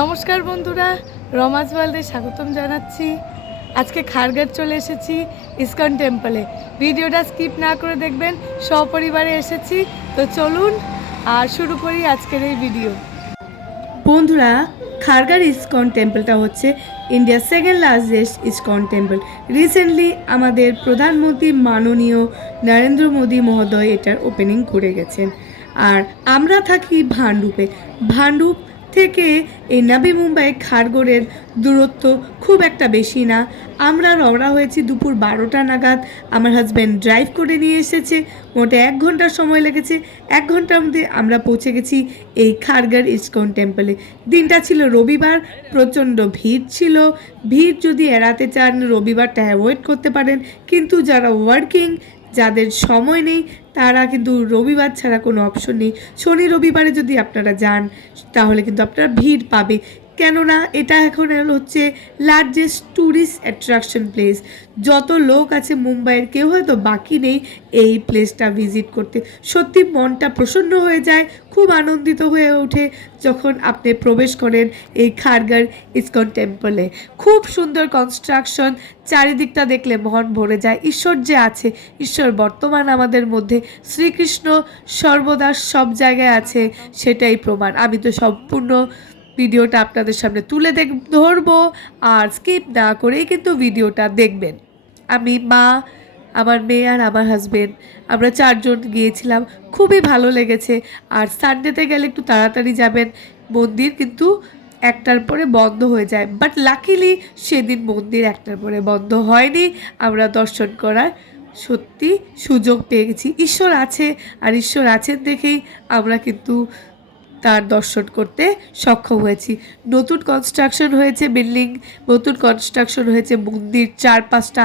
নমস্কার বন্ধুরা, রমাজ ওয়ার্ল্ডে স্বাগতম জানাচ্ছি। আজকে খারঘাট চলে এসেছি ইসকন টেম্পলে। ভিডিওটা স্কিপ না করে দেখবেন, সপরিবারে এসেছি। তো চলুন আর শুরু করি আজকের এই ভিডিও। বন্ধুরা, খারঘাট ইসকন টেম্পলটা হচ্ছে ইন্ডিয়ার second largest ISKCON temple. Recently আমাদের প্রধানমন্ত্রী মাননীয় নরেন্দ্র মোদী মহোদয় এটার ওপেনিং করে গেছেন। আর আমরা থাকি ভান্ডুপ থেকে এই নবী মুম্বাই খারঘরের দূরত্ব খুব একটা বেশি না। আমরা রওনা হয়েছি দুপুর 12টা নাগাদ। আমার হাজব্যান্ড ড্রাইভ করে নিয়ে এসেছে। মোটে 1 ঘন্টার সময় লেগেছে। 1 ঘন্টার মধ্যে আমরা পৌঁছে গেছি এই খারঘর ইসকন টেম্পলে। দিনটা ছিল রবিবার, প্রচণ্ড ভিড় ছিল। ভিড় যদি এড়াতে চান রবিবারটা অ্যাভয়েড করতে পারেন, কিন্তু যারা ওয়ার্কিং, যাদের সময় নেই, তারা কিন্তু রবিবার ছাড়া কোনো অপশন নেই। শনি রবিবারে যদি আপনারা যান তাহলে কিন্তু আপনারা ভিড় পাবে, কেননা এটা এখন হচ্ছে লার্জেস্ট ট্যুরিস্ট অ্যাট্রাকশন প্লেস। যত লোক আছে মুম্বাইয়ের কেউ হয়তো বাকি নেই এই প্লেসটা ভিজিট করতে। সত্যি মনটা প্রসন্ন হয়ে যায়, খুব আনন্দিত হয়ে ওঠে যখন আপনি প্রবেশ করেন এই খারঘর ইসকন টেম্পলে। খুব সুন্দর কনস্ট্রাকশন, চারিদিকটা দেখলে মন ভরে যায়। ঈশ্বর যে আছে, ঈশ্বর বর্তমান আমাদের মধ্যে, শ্রীকৃষ্ণ সর্বদা সব জায়গায় আছে, সেটাই প্রমাণ। আমি তো সম্পূর্ণ ভিডিওটা আপনাদের সামনে তুলে ধরবো, আর স্কিপ না করেই কিন্তু ভিডিওটা দেখবেন। আমি, মা, আমার মেয়ে আর আমার হাজবেন্ড, আমরা 4 জন গিয়েছিলাম। খুবই ভালো লেগেছে। আর সানডেতে গেলে একটু তাড়াতাড়ি যাবেন, মন্দির কিন্তু 1টার পরে বন্ধ হয়ে যায়। বাট লাকিলি সেদিন মন্দির 1টার পরে বন্ধ হয়নি। আমরা দর্শন করার সত্যি সুযোগ পেয়ে গেছি। ঈশ্বর আছে, আর ঈশ্বর আছেন দেখেই আমরা কিন্তু তার দর্শন করতে সক্ষম হয়েছি। নতুন কনস্ট্রাকশন হয়েছে বিল্ডিং, নতুন কনস্ট্রাকশন হয়েছে মন্দির 4-5টা,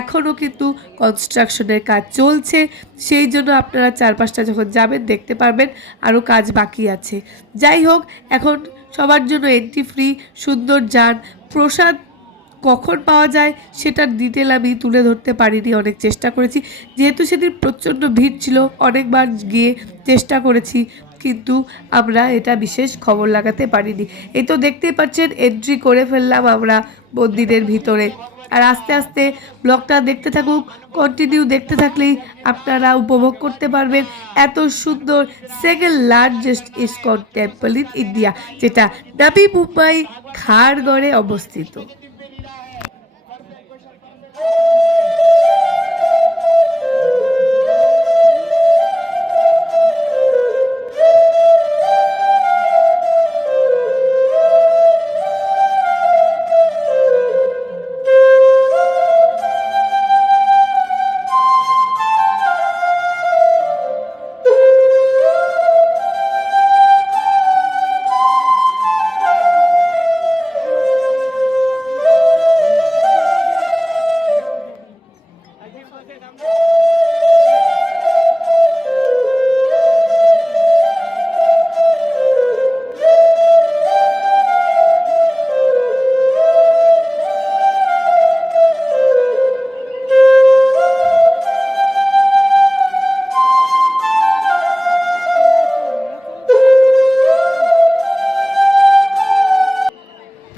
এখনও কিন্তু কনস্ট্রাকশনের কাজ চলছে। সেই জন্য আপনারা 4-5টা যখন যাবেন দেখতে পারবেন আরও কাজ বাকি আছে। যাই হোক, এখন সবার জন্য এন্ট্রি ফ্রি, সুন্দর যান। প্রসাদ কখন পাওয়া যায় সেটার ডিটেল আমি তুলে ধরতে পারিনি, অনেক চেষ্টা করেছি। যেহেতু সেদিন প্রচণ্ড ভিড় ছিল, অনেকবার গিয়ে চেষ্টা করেছি, কিন্তু আমরা এটা বিশেষ খবর লাগাতে পারিনি। এই তো দেখতেই পাচ্ছেন, এন্ট্রি করে ফেললাম আমরা মন্দিরের ভিতরে। আর আস্তে আস্তে ব্লগটা দেখতে থাকুক, কন্টিনিউ দেখতে থাকলেই আপনারা উপভোগ করতে পারবেন এত সুন্দর second largest ISKCON temple in India, যেটা নবী মুম্বাই খারঘরে অবস্থিত।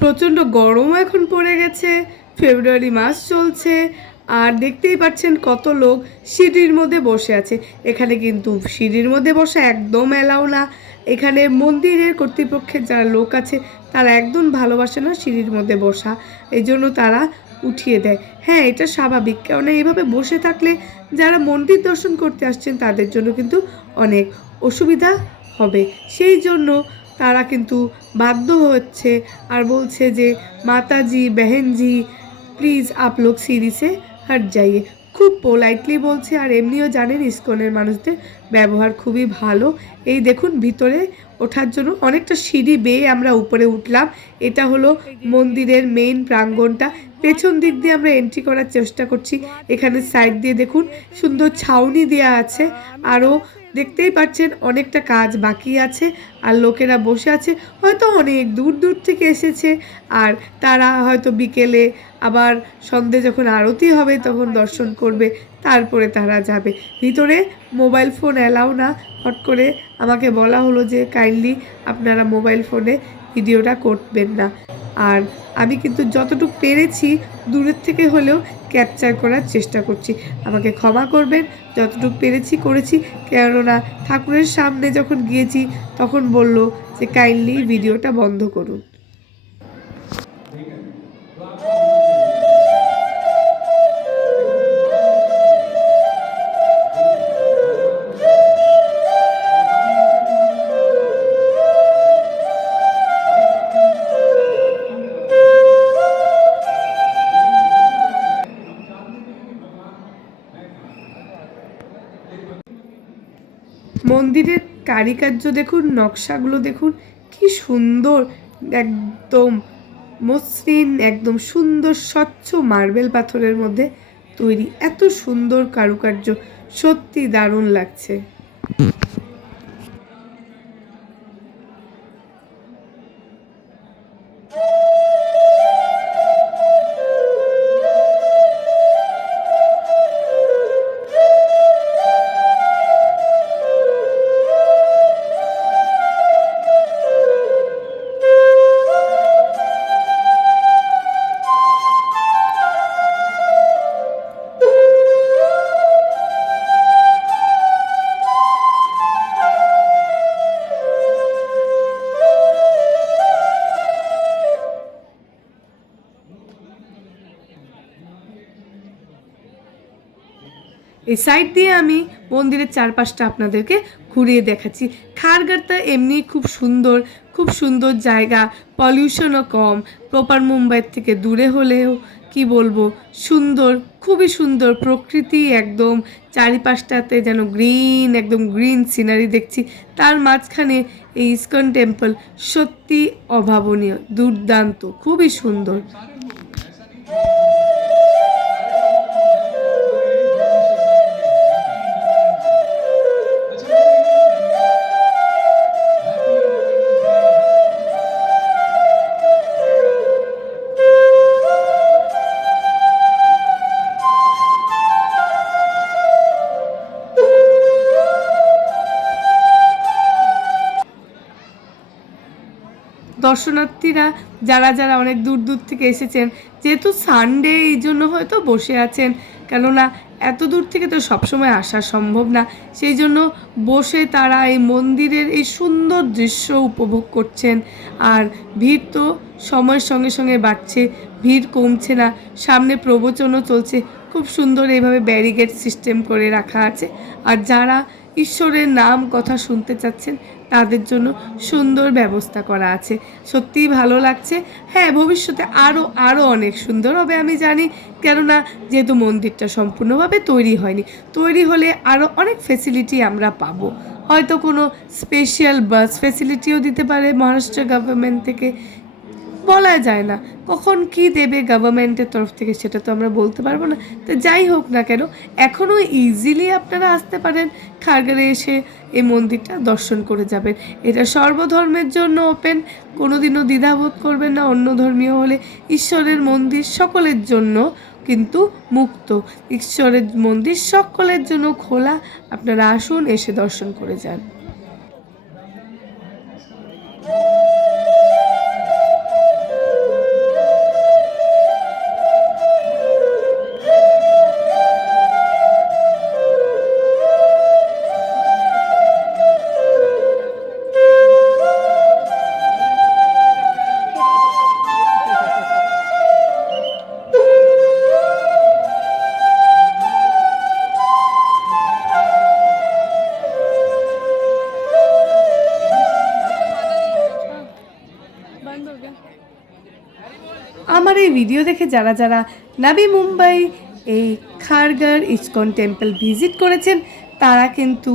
প্রচণ্ড গরম এখন পড়ে গেছে, ফেব্রুয়ারি মাস চলছে। আর দেখতেই পাচ্ছেন কত লোক সিঁড়ির মধ্যে বসে আছে। এখানে কিন্তু সিঁড়ির মধ্যে বসা একদম অ্যালাউ না। এখানে মন্দিরের কর্তৃপক্ষের যারা লোক আছে তারা একদম ভালোবাসে না সিঁড়ির মধ্যে বসা, এই জন্য তারা উঠিয়ে দেয়। হ্যাঁ, এটা স্বাভাবিক, কেননা এইভাবে বসে থাকলে যারা মন্দির দর্শন করতে আসছেন তাদের জন্য কিন্তু অনেক অসুবিধা হবে। সেই জন্য তারা কিন্তু বাধ্য হচ্ছে আর বলছে যে মাতাজি বেহেনজি প্লিজ আপ লোক সিঁড়ি সে হট যাইয়ে। খুব পোলাইটলি বলছে। আর এমনিও জানেন ইসকনের মানুষদের ব্যবহার খুবই ভালো। এই দেখুন, ভিতরে ওঠার জন্য অনেকটা সিঁড়ি বেয়ে আমরা উপরে উঠলাম। এটা হলো মন্দিরের মেইন প্রাঙ্গণটা। পেছন দিক দিয়ে আমরা এন্ট্রি করার চেষ্টা করছি। এখানে সাইড দিয়ে দেখুন সুন্দর ছাউনি দেওয়া আছে। আরও দেখতেই পাচ্ছেন অনেকটা কাজ বাকি আছে, আর লোকেরা বসে আছে, হয়তো অনেক দূর দূর থেকে এসেছে। আর তারা হয়তো বিকেলে আবার সন্ধে যখন আরতি হবে তখন দর্শন করবে, তারপরে তারা যাবে। ভিতরে মোবাইল ফোন অ্যালাউ না। হট করে আমাকে বলা হলো যে কাইন্ডলি আপনারা মোবাইল ফোনে ভিডিওটা করবেন না। আর আমি কিন্তু যতটুকু পেরেছি দূরের থেকে হলেও ক্যাপচার করার চেষ্টা করছি, আমাকে ক্ষমা করবেন। যতটুকু পেরেছি করেছি, কেননা ঠাকুরের সামনে যখন গিয়েছি তখন বলল যে কাইন্ডলি ভিডিওটা বন্ধ করুন। মন্দিরের কারুকার্য দেখুন, নকশাগুলো দেখুন, কি সুন্দর, একদম মসৃণ, একদম সুন্দর স্বচ্ছ মার্বেল পাথরের মধ্যে তৈরি, এত সুন্দর কারুকার্য, সত্যি দারুণ লাগছে। এই সাইড দিয়ে আমি মন্দিরের চারপাশটা আপনাদেরকে ঘুরিয়ে দেখাচ্ছি। খারঘাটটা এমনি খুব সুন্দর জায়গা, পলিউশনও কম, প্রপার মুম্বাইয়ের থেকে দূরে হলেও কি বলবো সুন্দর, খুবই সুন্দর প্রকৃতি, একদম চারিপাশটাতে যেন একদম গ্রিন সিনারি দেখছি। তার মাঝখানে এই ইসকন টেম্পল, সত্যি অভাবনীয়, দুর্দান্ত, খুবই সুন্দর। দর্শনার্থীরা যারা অনেক দূর থেকে এসেছেন, যেহেতু সানডে এই জন্য হয়তো বসে আছেন, কেননা এত দূর থেকে তো সবসময় আসা সম্ভব না, সেই জন্য বসে তারা এই মন্দিরের এই সুন্দর দৃশ্য উপভোগ করছেন। আর ভিড় তো সময়ের সঙ্গে সঙ্গে বাড়ছে, ভিড় কমছে না, সামনে প্রবচনও চলছে, খুব সুন্দর এইভাবে ব্যারিকেড সিস্টেম করে রাখা আছে। আর যারা ঈশ্বরের নাম কথা শুনতে চাচ্ছেন তাদের জন্য সুন্দর ব্যবস্থা করা আছে, সত্যিই ভালো লাগছে। হ্যাঁ, ভবিষ্যতে আরও অনেক সুন্দর হবে আমি জানি, কেননা যেহেতু মন্দিরটা সম্পূর্ণভাবে তৈরি হয়নি, তৈরি হলে আরও অনেক ফেসিলিটি আমরা পাবো, হয়তো কোনো স্পেশাল বাস ফেসিলিটিও দিতে পারে মহারাষ্ট্র গভর্নমেন্ট থেকে, বলা যায় না কখন কি দেবে গভর্নমেন্টের তরফ থেকে, সেটা তো আমরা বলতে পারবো না। তো যাই হোক না কেন, এখনও ইজিলি আপনারা আসতে পারেন, খারগারে এসে এই মন্দিরটা দর্শন করে যাবেন। এটা সর্বধর্মের জন্য ওপেন, কোনোদিনও দ্বিধাবোধ করবেন না। অন্য ধর্মীয় হলে ঈশ্বরের মন্দির সকলের জন্য কিন্তু মুক্ত, ঈশ্বরের মন্দির সকলের জন্য খোলা, আপনারা আসুন, এসে দর্শন করে যান। আমার এই ভিডিও দেখে যারা নাভি মুম্বাই এই খারঘর ইসকন টেম্পল ভিজিট করেছেন তারা কিন্তু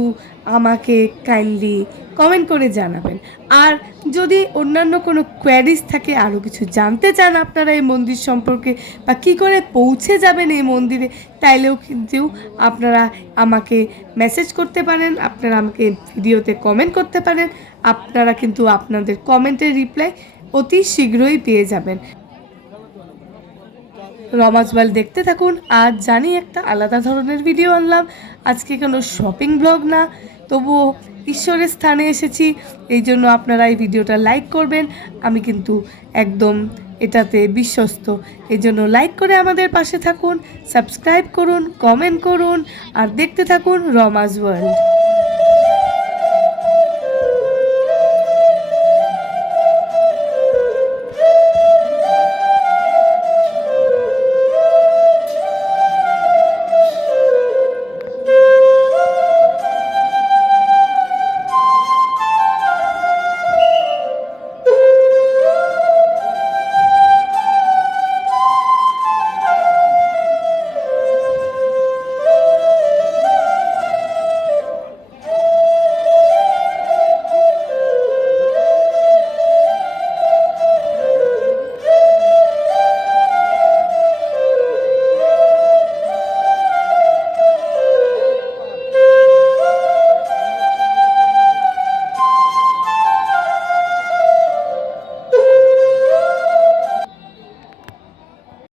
আমাকে কাইন্ডলি কমেন্ট করে জানাবেন। আর যদি অন্যান্য কোনো কোয়ারিজ থাকে, আরও কিছু জানতে চান আপনারা এই মন্দির সম্পর্কে বা কী করে পৌঁছে যাবেন এই মন্দিরে, তাইলেও কিন্তু আপনারা আমাকে মেসেজ করতে পারেন, আপনারা আমাকে ভিডিওতে কমেন্ট করতে পারেন। আপনারা কিন্তু আপনাদের কমেন্টের রিপ্লাই অতি শীঘ্রই পেয়ে যাবেন। রমাজওয়াল দেখতে থাকুন। আজ জানি একটা আলাদা ধরনের ভিডিও আনলাম, আজকে কোনো শপিং ব্লগ না, তবুও ঈশ্বরের স্থানে এসেছি, এই জন্য আপনারা এই ভিডিওটা লাইক করবেন। আমি কিন্তু একদম এটাতে বিশ্বস্ত, এই জন্য লাইক করে আমাদের পাশে থাকুন, সাবস্ক্রাইব করুন, কমেন্ট করুন আর দেখতে থাকুন রমাজ ওয়ার্ল্ড।